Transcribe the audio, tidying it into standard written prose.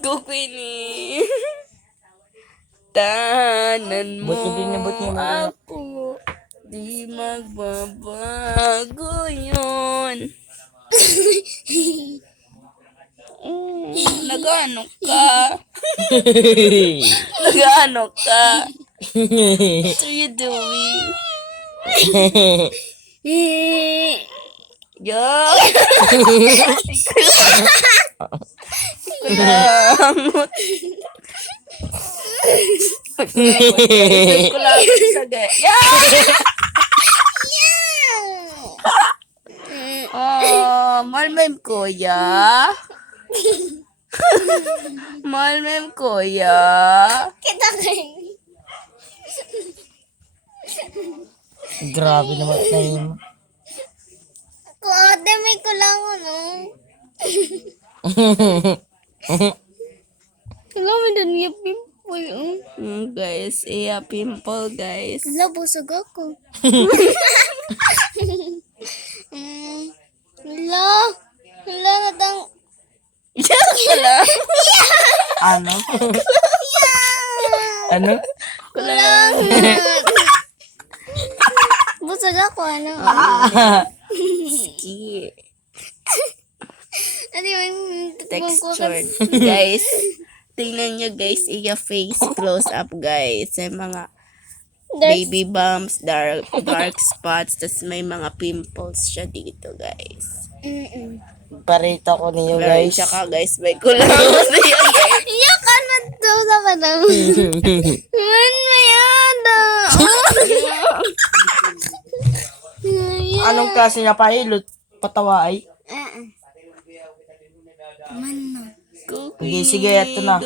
Kukini. Tahanan mo ako. Di magbabago yun. Nag-ano ka? Nag-ano ka? What are you doing? Yuck! Ko lang sa gaya. Oh, malmem kuya. Malmem kuya. Kita kayo. Grabe naman na yun. Ate, may kulang ano. Alam mo doon yung pimple. Guys, pimple guys. Wala, busog ako. Wala. Wala na tang... Yan ka lang. Ano? Ano? Kulang. Busog ako, ano? Sige. Ano yung Textured. Guys, tingnan nyo guys, iya face close up guys. May mga baby bumps, dark spots, tas may mga pimples siya dito guys. Parito ko niyo Pero guys. tsaka guys, may kulang sa iyo guys. Iyak ka na to sa panahon. Man, mayada. Anong klase niya pilot? Patawa ay? Man na. Cookie Hindi, sige, eto na.